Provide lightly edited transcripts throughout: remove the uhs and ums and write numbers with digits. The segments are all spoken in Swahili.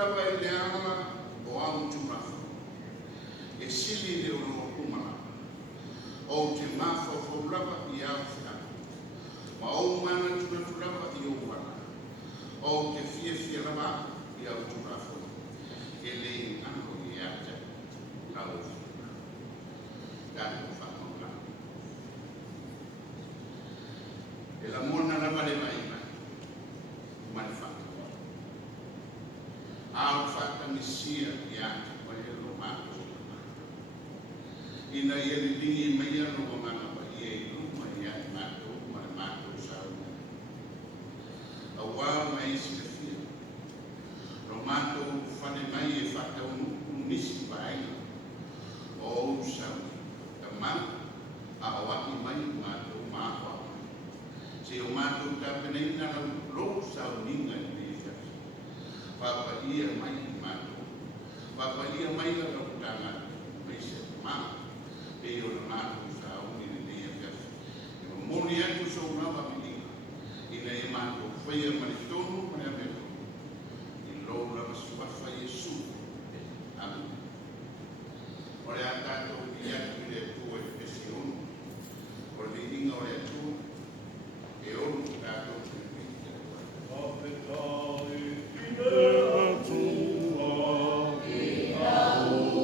lava i le anga o au tūrafa. E sili le ono kumana. O te mafa o lava i au whiana. Ma o mana tūrafa lava i o wana. O te fia lava i au tūrafa. E le anko i ata au whiana. Tātou whakaunga. E la mona lava le mai mai. Mani whakaunga. Au whakamisia i ata pa e lo mātou. Ina ia li lingi mai anu o mana pa ia i luma i ane mātou, mana mātou sauna. A wā mai isi le fia. Ro mātou whane mai e whakaunu nisi pa aina. O ou sauna. Ta mana a awaki mai mātou mātua mai. Se o mātou tāpene ina lau sauninga i le iwhaki. Papa ia mai i mātou. Papa ia mai la rautanga mai se maa. E o na mātou sa auni ni nei a fiasi. E o moni atu so unawa milinga. Ina e mātou whaia mani tonu mani a mero. I lou lama suafa Yesu. Amen. Ore a tātou i atu i le tua e pesi onu. Ore le inga ore atu. E onu tātou i le piti. Apetai i le atua i aua.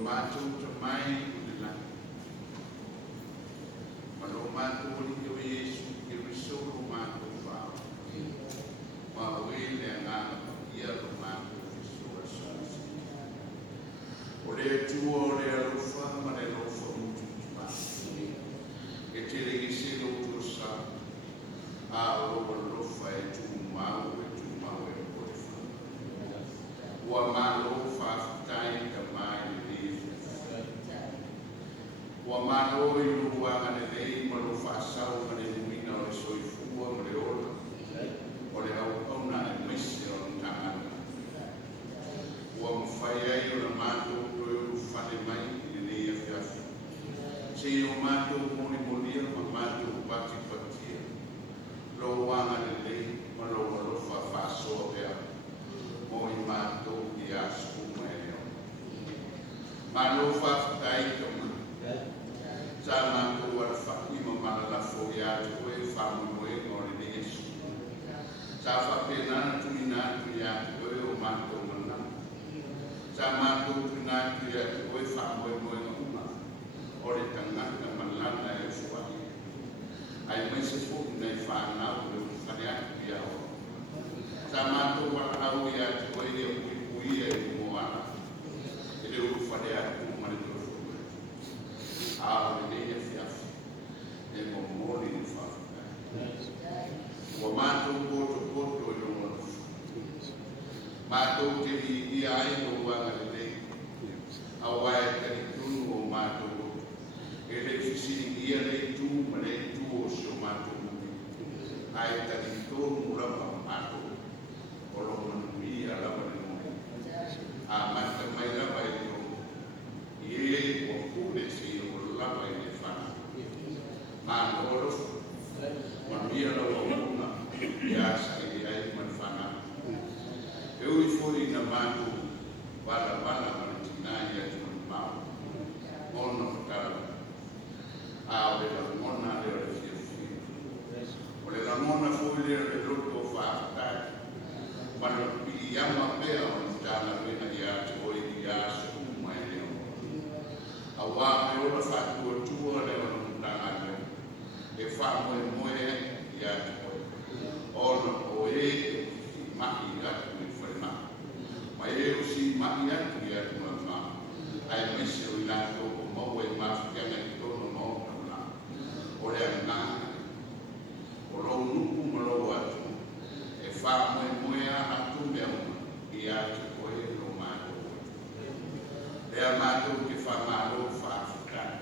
Mātou te mai o le lani. Ma lo mātou o li o Yesu ngana ia lo mātou fisua sasi. O le tua o le alofa ma le lofa mutu tupasi. E te regi se lo tua sa. A o lofa e tu mau e o le fa. Ua malo whaafitai ka mai le lewe. Ua malo i luanga le lei ma lo whaasau ma le lumina o le soifua ma le ola. O le au kauna e mese o le tangana. Ua mawhai ai o le mātou koe o whane mai i le nei a whiawhi. Se o mātou moni molia ma mātou pati patia. Lo wanga le lei ma lo alofa whaasoa ea. Mo i mātou i asu mai leo. Ma lo whaafitai ka mai. Sa mātou ala whaki ma malalafo i atu koe whamumoe o le nei esu. Sa whapenana tui nātu i atu koe o mātou manana. Sa mātou tui nātu i atu koe whamoe na uma. O le tangata manana e usuahi. Ai mai se fōki nei whanau le uwhane atu i au. Sa mātou wala au i atu koe i a pui e umoana. E le uwhane atu mani tofu. Ao le nei e whiawhi. E mo mori ni whawhika. Ua mātou koto i rongo nufu. Mātou te vi i ai o wanga le nei. A wae tani tunu o mātou koto. E le fisini ia le tu ma le tu o sio mātou mui. Ai tani tonu rapa mātou. O rongo nui a lama le mui. A mata mai rapa i rongo. I e o kule si o lama i le whana. Mātou o rofu. Manuia la wawuna, iasa i ai manwhana. E ui fwoi na mātu, wala mana tinai atu mau. Ono whakara. A o le ramona le o le whiawhi. O le ramona fwoi le o le loto whaatai. Mana pi ama pea o le tāna wena i atu o i asu mai leo. A wā me o le whātua tua le o le mutanga leo. E whamoe moe i atu koe. Ono o e mahi atu i whare mahi. Ma e o si mahi atu i atu ma mahi. Ai mese o i lato o mau e mawhianga i tono mau na mahi. O le anganga. O lau nuku ma lau atu. E whamoe moe a atu mea uma i atu koe lo mātou koe. Lea mātou ke whamaro whaafikai.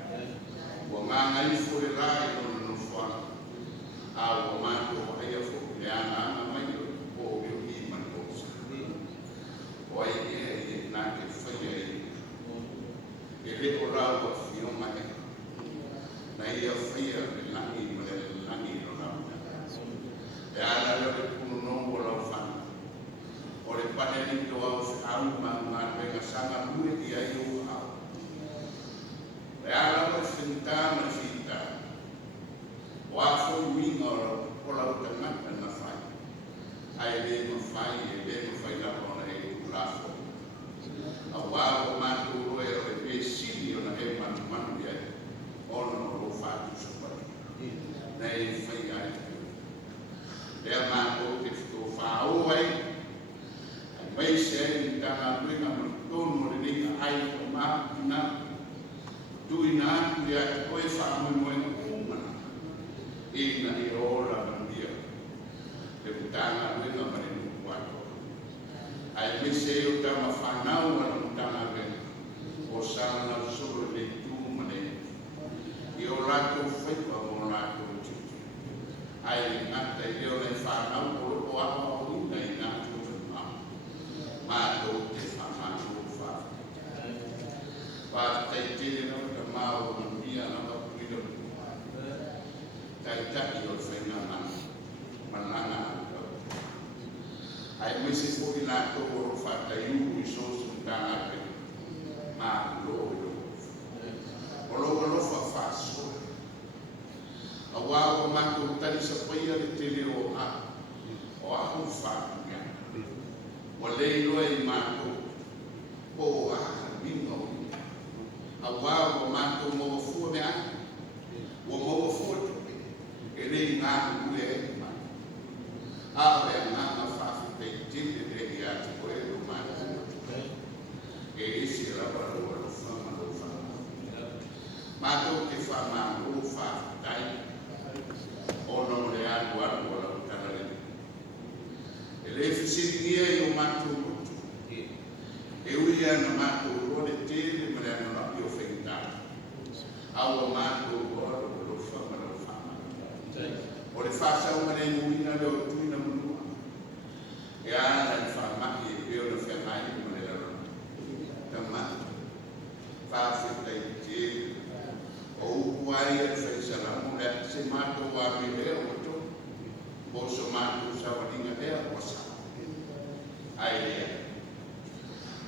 Ua nganga i fwere rai o a o mātou ai a fōku le ana mai o o i mankosa. O ai e nā ke whaia i. E le o rau a whio mai. Na ia whaia le langi ma le langi no rau. E ala le puno no o lau whana. O le pane ni to au au ma ngā renga sanga mue i ai o au. E ala le whinta ma whita. O a fo winga o la utangata na whai. Ai le mawhai la ona e ulafo. A wā o mātou roe o e pe sili o na e manu iai. Ona o lo whātu sapari. Na e whai ai. Lea mātou te whito whāo ai. Ai mai se ai ni tanga luenga tonu le ninga ai o mātina. Tui nā tui ai koe whāmui moenga kumana. Ina i ora mandia. Le utanga luenga mani nuku ato. Ai mese o tama whanau ana utanga luenga. O sana na solo le tu mane. I o lato whaipa mo lato tiki. Ai le ngata i leo nei whanau o loko apa o ina i ngātu o mama. Mātou te whamanu o whawhai. Whātai tele na ka māo mandia na wapuina o tai o whainga mananga anga. Ai mese fo i nātou o whatai uru i sosu tanga pe. Mā lo o. O lo lofa whaso. A wā o mātou tari sa paia le tele o a. O ahu whātunga. O leilo e mātou. O a mingo. A wā o mātou mo fua me a. O mo fua e rei ngā ue e mai. A o e ngā whawhi te tine le fisiria i o mātou motu. E uia na mātou o le tele ma le anona i o whaitā. Aua mātou o lo whamara o whamara. O le whasau ma le muina le o tuina munua. E ana le whamaki e peo na whamai ma le arona. Tama. Whawhita i tele. O upuai e whaisaramu le se mātou a mi lea o to. Boso mātou sawaringa lea o sa. Ai lea.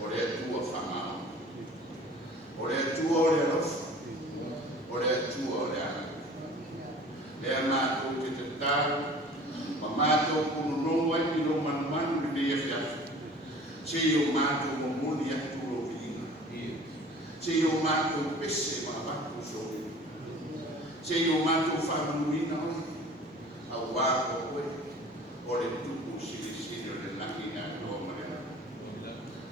O le atua whamau. O le atua o le alofa. O le atua o le ana. Lea mātou te te tāru. Ma mātou kunu nongu ai mi lo manu manu le lea fiafi. Se i o mātou mo moni atu o viina. Se i o mātou pese ma watu soe. Se i o mātou whamanuina oi. Au wāko koe. O le tuku siri siri o le naki ngā kua marena.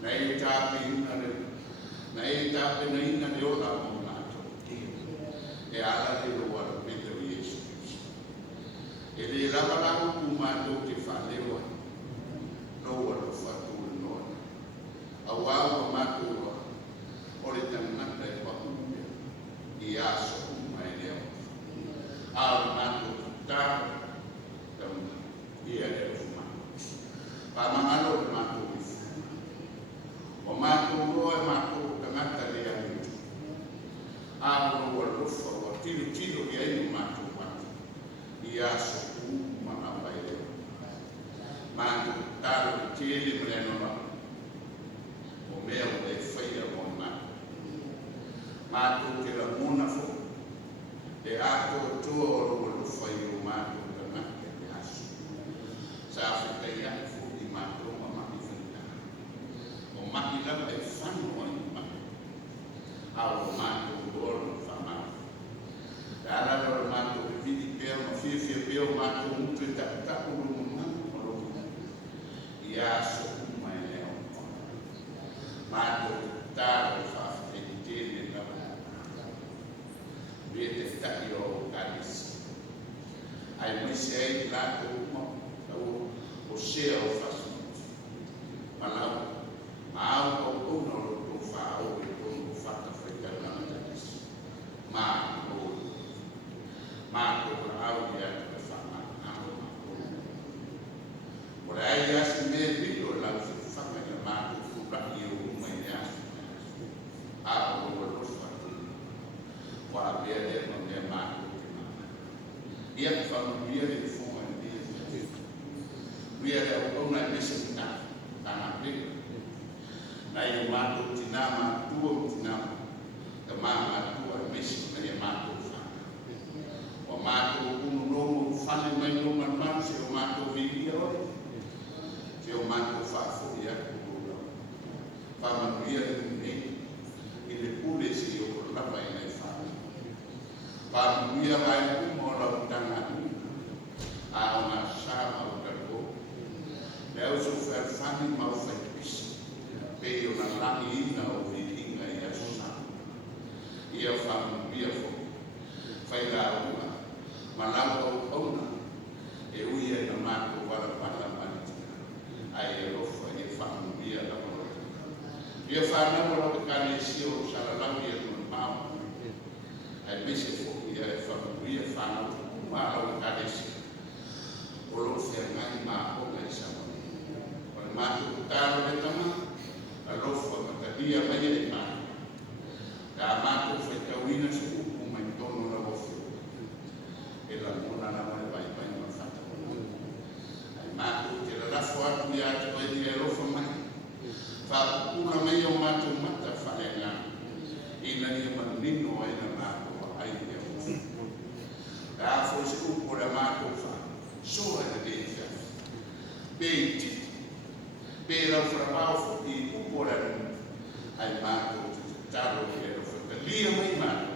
Na e tāpe ina le. Na e tāpe na ina le ola mo mātou. E ala le loa le pete o Yesu Kristo. E le lava lau ku mātou te whalewa. Noa lo whatu le noa. Au awa mātou loa. O le tangata e whakumia. I aso mai leo. Awa mātou tāpe. Ia le fuma. Pa mamalo le mātou i fuma. O mātou roa e mātou tangata le anu. Awa roa lofa o tilo tilo i ainu mātou mātou. I aso ku mana pai leo. Mātou tāro i tele mreno ma. O mea o le whaia o mātou. Mātou te la mona fo. E ato tua o roa lofa i o mātou. Sa fitai ai fu i mātou ma maki whita. O maki lava e whanua i maki. Ao o mātou loro na whamau. E ala loro mātou e vidi pēo ma whiawhia pēo mātou mutu e takutaku rungu manu ma roki. I aso umai leo. Mātou tāro whawhite i tēne lava. Rie te taki o kadisi. Ai mwese ei lātou umau. O sea o fascinante. Malau, ma au o no lo fa o o fatta fretta na natis. Ma o au ya te fa ma au. Ora ai ya se me video la se fa ma ma fu pra io mai ya. A o lo fa. Qua bere non è ma. Ia fa un dia di fumo. Ia le o na mese na na pe na i mato tina ma tu tina ka ma tu a mese na i mato fa o mato un no fa le mai no man se o mato vi o se o mato fa fu ia ku fa ma ia ni le pule si o la vai na fa pa ia vai ku mo la tanga a una sama o Leo so fer fani mau fai pisi. Peo na langi ina o vikinga i asusa. Ia whamu bia fo. Fai la ua. Malau au auna. E uia na mako wala pala manitina. Ai e rofa e whamu bia na morota. Ia whanau roka kane si o salalau ia tuna mau. Ai mese fo ia e whamu bia whanau. Malau kane si. O lo fia ngai mako ngai sama. Mātou tāro le tama, a lofa matalia mai e mātou. Ka mātou whaitauina se upu mai tono la wofio. E la mona na mai vai vai ma whata. Ai mātou te la rafo atu i atu e ni e lofa mai. Whapukura mai o mātou mata whaenga. Ina ni manino ai na mātou ai ni e wofio. Ka afo se upu la mātou wha. Soa e te e Bei titi. Pera frapau fo i upora ai mato taro e lo fatalia mai mato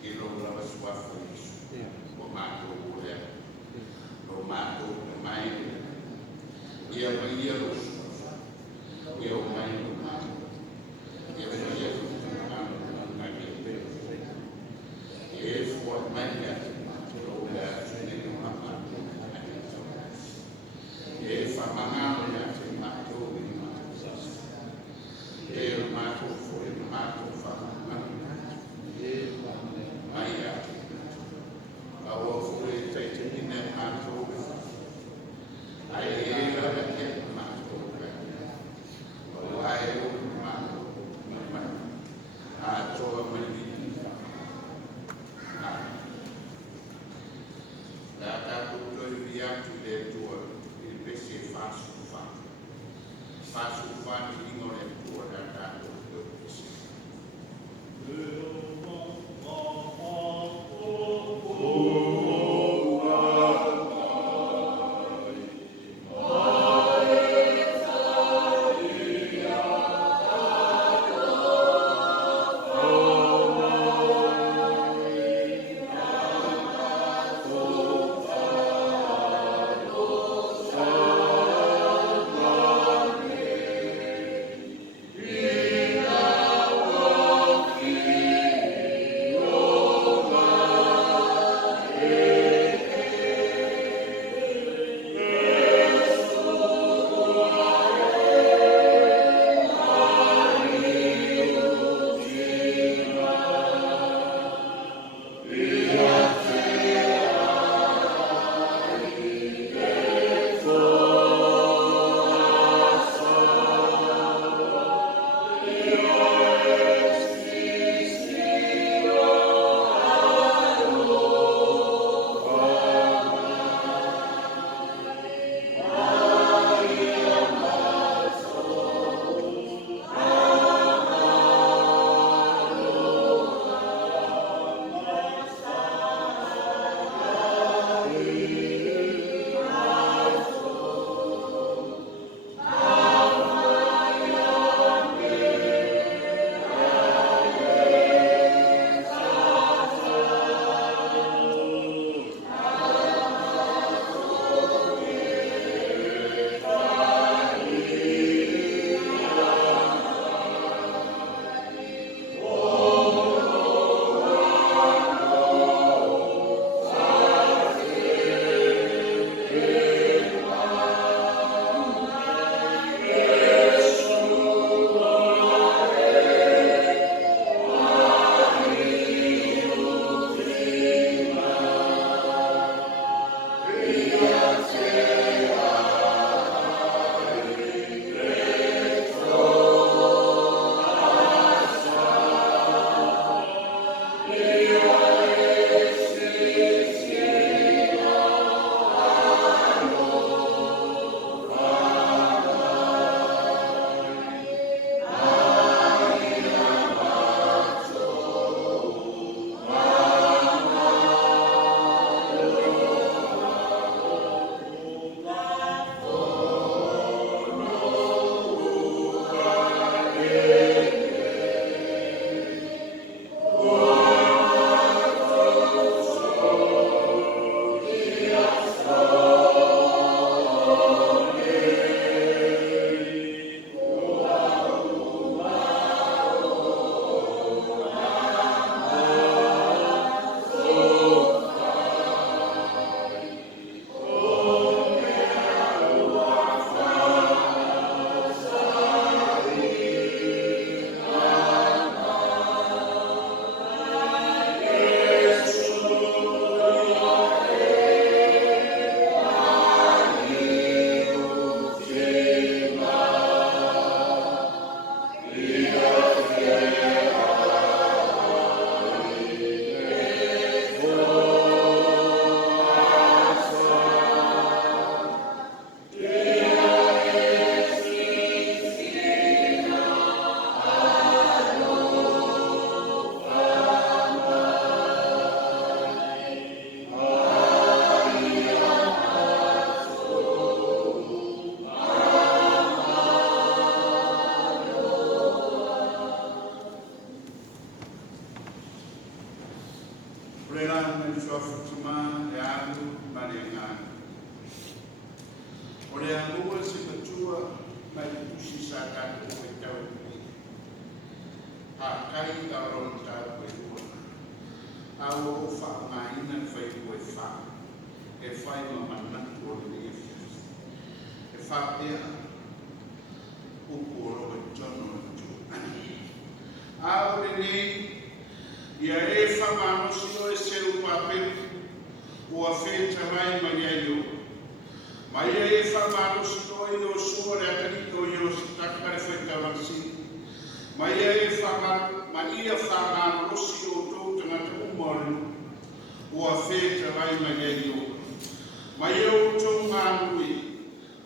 e lo lava sua fo isso o mato ora o mato mai e a mai lo e o mai lo mato e a mai e fo mai lo ora ne no mato e fa mangano whasufani ingo le kua da tātou purpose.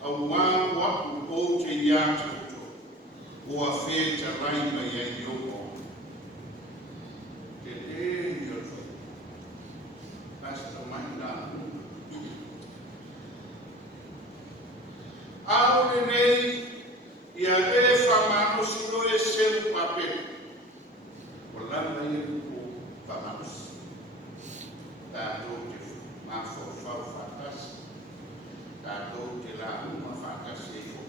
Awa wa o te ia tuto. O a whē te rai mai e ioko. Te te ioko. Asta mai nā. Aore nei, ia e whamanosi no e selu pape. O lana i o whamanosi. Tātou te mafo whau whakasi. Tātou te la uma whakasi e fo.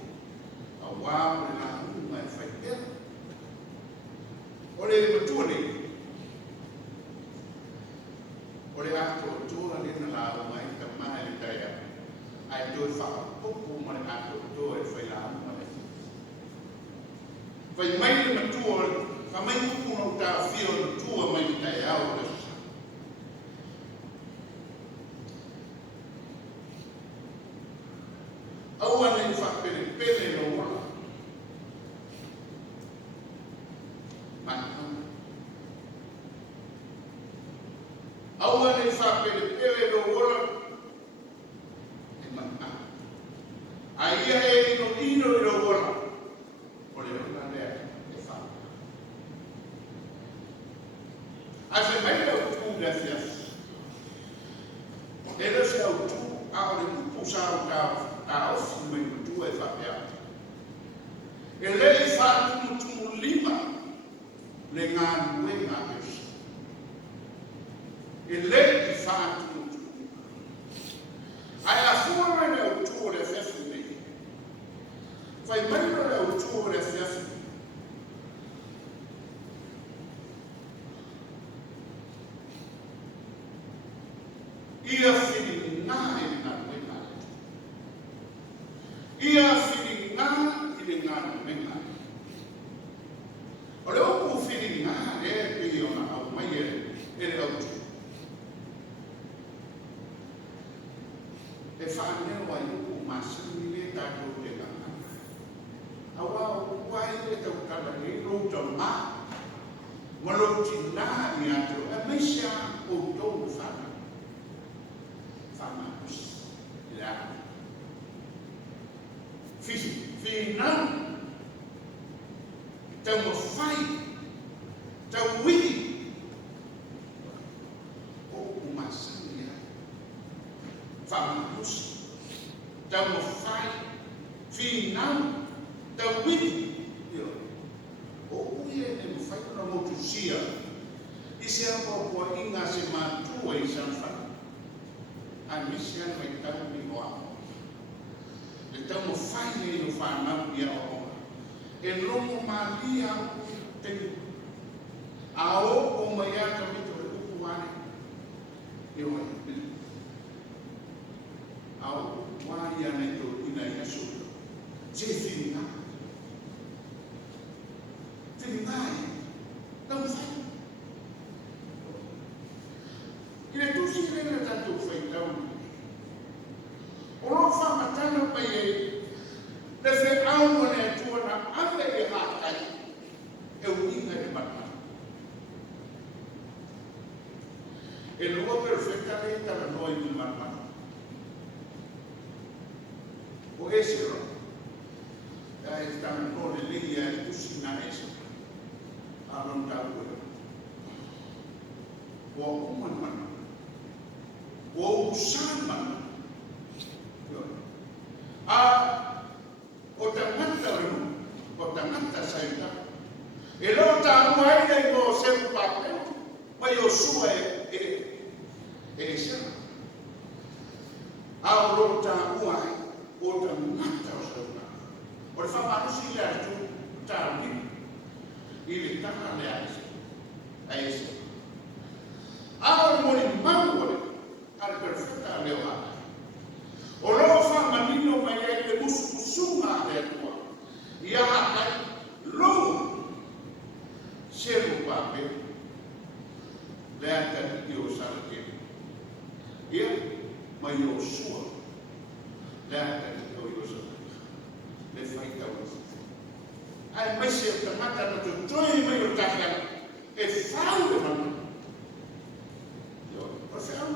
A wāo le la uma e whaipea. O le matua nei. O le ato o tōra lena la uma e ka maha le taia. Ai toi whakapopo ma le ato o tōra e whai la uma le. Whai mai le matua, wha mai kuku no tā whio le tua mai le taia au le. Aua nei whapere pere no wala. Mana. Aua nei whapere pere no wala. E mana. A ia e ino no wala. O le runa lea e wha. A se mai leo tū le fias. E leo se au tū a o le kupu sao kāwa. A ofi mai kutua e whapea. E lei whātumu lima le ngā nue ngā pesa. E lei whātumu. Ai a fuara le au tū le whewhi nei. Whai maira le au tū le whewhi. Ia whiri ngā e ngā nue ngā. Ia whiri ngā i le ngā menga. O le oku whiri ngā e pili o ngā au mai e le au tu. E whaaneo ai uku māsani le tātou te ngā. Awa o kuai e tau kala e rota mā. Maloti nā i ato e meisia o tōu whana. Whana usi. Le āna. Finau, tau mo whai, tau wiki, o umasani ai, whamanusi, tau mo whai, finau, tau wiki, o uie e mo whai kuna motu sia, i se apa kua inga se mātua i san whai, a misi anu e tau ni moa. E tau mo whai nei no whanau ia o onga. E nomo malia o te a o mai ata mito e upu wane. E o ai. A o wai ane to ina ia suka. Se whiringa. Whiringa e. Tau whai. I le tusi rena tatu whai tau. O lo whamatana pai e le whe aunga ne atua na ame e hātai e uinga e matana. E lua perfecta le tala noi ni matana. O ese ro. Ya están no le leia e tusina esa. Aron tau e. O uman matana. O usan matana. O tangata ringu, o tangata saita. E lo tāmu aina i mo sepu papeo, mai o sua e sema. A o lo tāmu ai, o tangata o sepu. O le whamanusi le atu tāmu i le taka le aise. A o le mori maua ale perfecta leo hata. O loo whamanino mai ai le musukusunga le atua. Ia hakai lou seru pape le ata i o sarake. Ia mai o sua le ata i o sarake. Le whaita o sarake. Ai mai se o tangata na to toi mai o takana e whau le mana. O whau.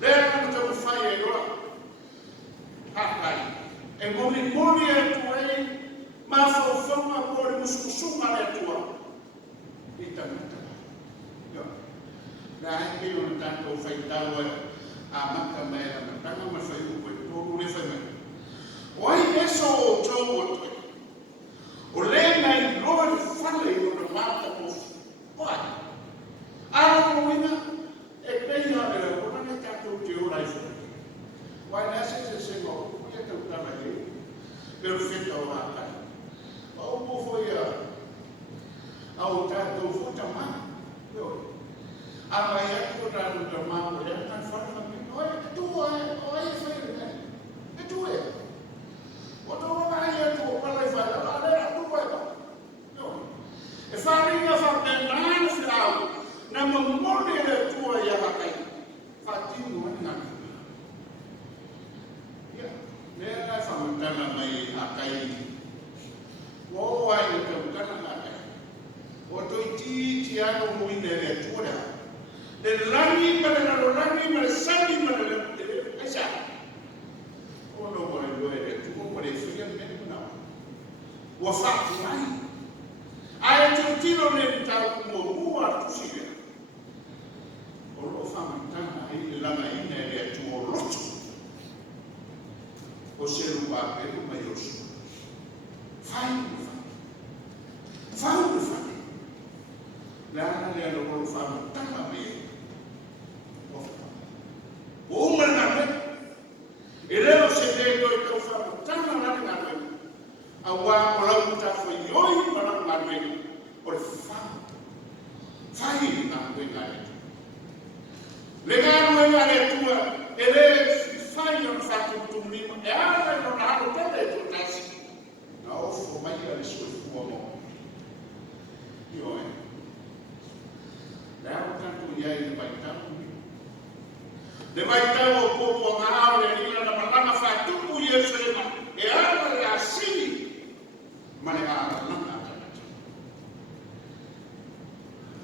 Le ata na tau whai e loa. moni e tuai, mawhauwhaunga kore muskusunga le tua. I tangata. Nā he kei ona tātou whaitau e a maka mea na tanga ma whai upo e tōru le whai mai. O ai eso o tau o tui. O le nei loa ni whale i ona māta mofu. O ai. Aro o ina e pei a le ona ne tātou te ora i whai. O ai nā se ngō ia tau tama he. Pero wheta o ātai. O upo foi a au tātou futa maa. Apa yang aku dah termaku dan transfer kami, itu ya. Waktu orang yang tu kalau itu ada itu apa? Efarinya fakta nana sekali, nama model itu yang akai, Fatimah nak. Ya, dia fakta nama akai. Wow, ini tu kan akai. Waktu itu dia tu model itu dah. Dan lagi pada lagi pada sani pada aja. Oh no boleh boleh itu boleh sudah mana? Wafat mai. Ayat itu ni kita muat tu sih. Kalau faham tanah ini lama ini dia tu lot. Oserupa pelu mayos. Fine. Lana dia kalau faham tanah ni. O mana ele se deu e teu falo tana na ngata awa olau ta foi oi para marme por fai na ngata legal no ngare tua ele fai no fato tu mimo e ala no na ko te tu tasi na o fo mai ale so fu mo yo la tanto ia i pai tanto le vai tau o popo ngāo le ina na malanga whātupu i e wherema e ara le asini ma le ara langa atanata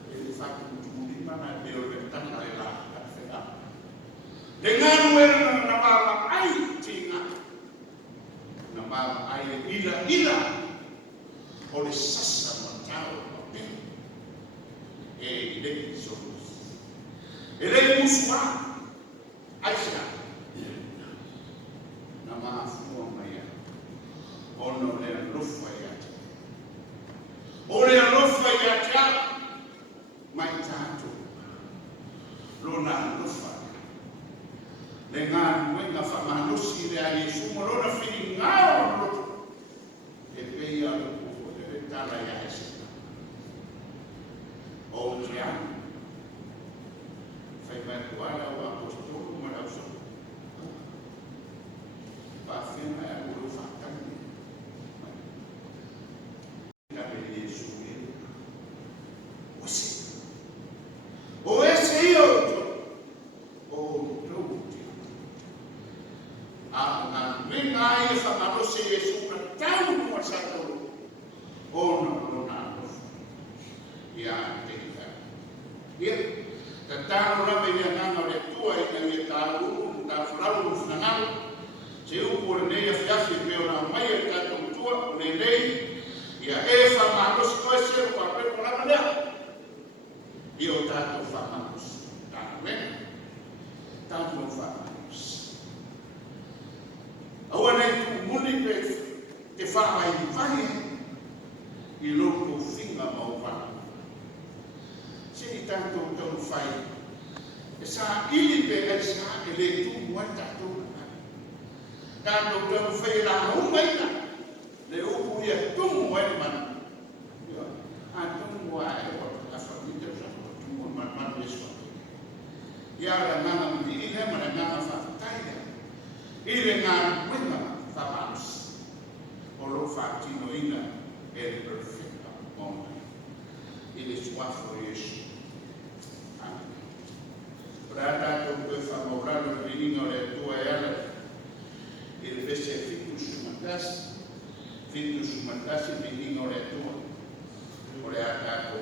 e le whātupu tūri mana e o le tanga le la whera le ngāru e na māma ai tīnga na māma ai ila o le sasa matau e le solos e le musma Aisha, nama afua maya, ono le lufa yata, ole lufa yata, mai tatu, lona lufa, dengan wenga famanusi le Yesu lona fini ngao, e peia lupo le tala ya Aisha, o trian, fai mai kuala wa apostolo. Fazendo a luz facando, cabelo subindo, ou esse outro, a minha aí falou se Jesus para tal como sabe, ou não, e a tem tentang orang menyanyi oleh tua yang tahu, tak selalu senang. Se upo le nei afiafi me ona mai e tatou tua le nei ia e whamanosi koe se o papepo lama lea i o tatou whamanosi tāna mena tatou whamanosi aua nei tu muni pe te whamai i wahi i loko whinga mau whana se i tatou tau whai e sa ili pe e sa e le tu mua tatou Kando tau whai la humaina, le upu ia tungu wai man. A tungu wai e wata a whamita sa, tungu man leso. Ia ra nganga mti ile mana nganga whakataia. Ile ngā wima whamanus. O lo whātino ina e perfecta mona. Ile suafo Yesu. Amen. Prata tau koe whamaurano ringa o le tua e ala. Il vese fitus sumatas ini oleh Tuhan oleh ada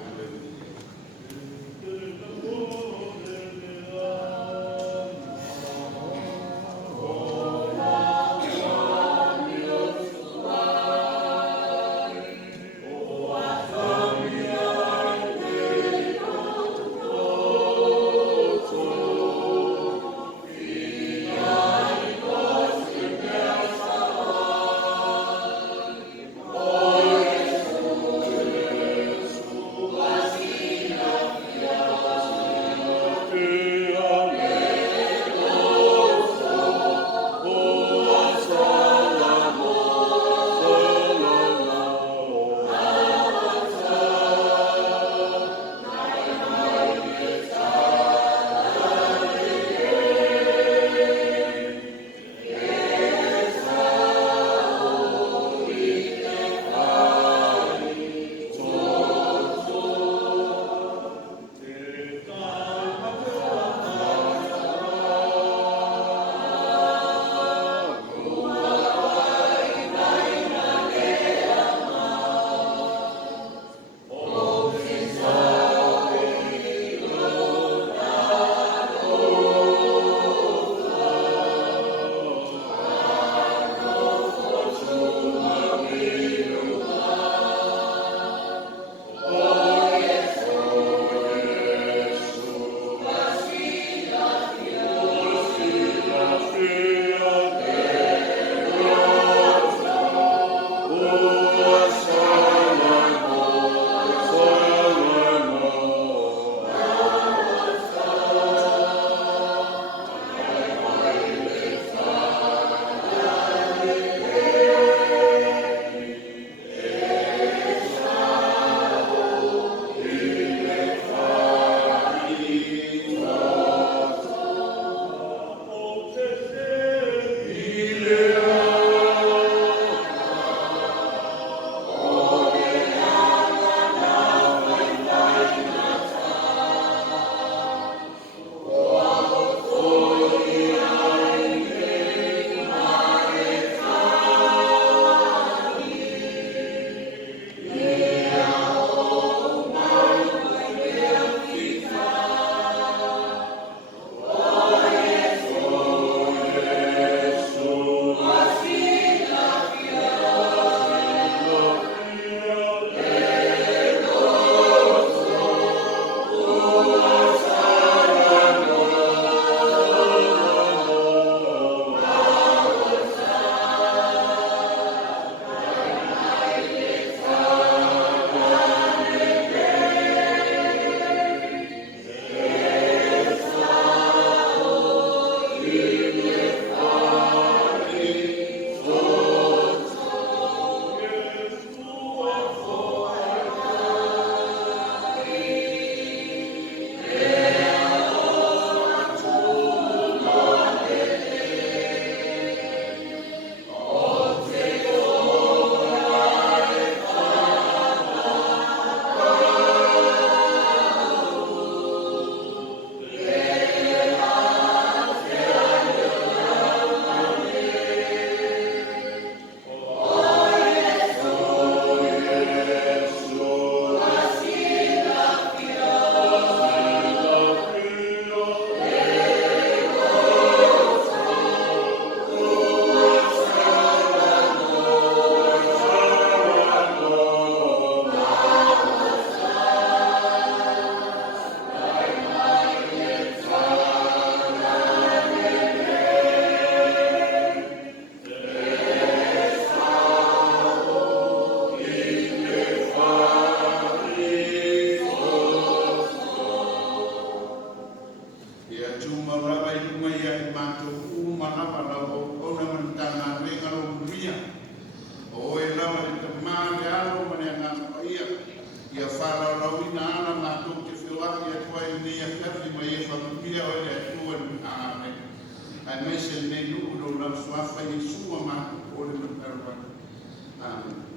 Ia tumaurava i lunga ia i mātou umanawa lau o na mantana renga lo muria. O e lawa i ka māre alo mane ngā ia. Ia whara rau ina ana mātou te whiwaki a tua i nei a whiwhi mai e whamamia o e atua ni āre. Ai meise nei nuku no lau suafa i sua mātou o le mataruwa. Amen.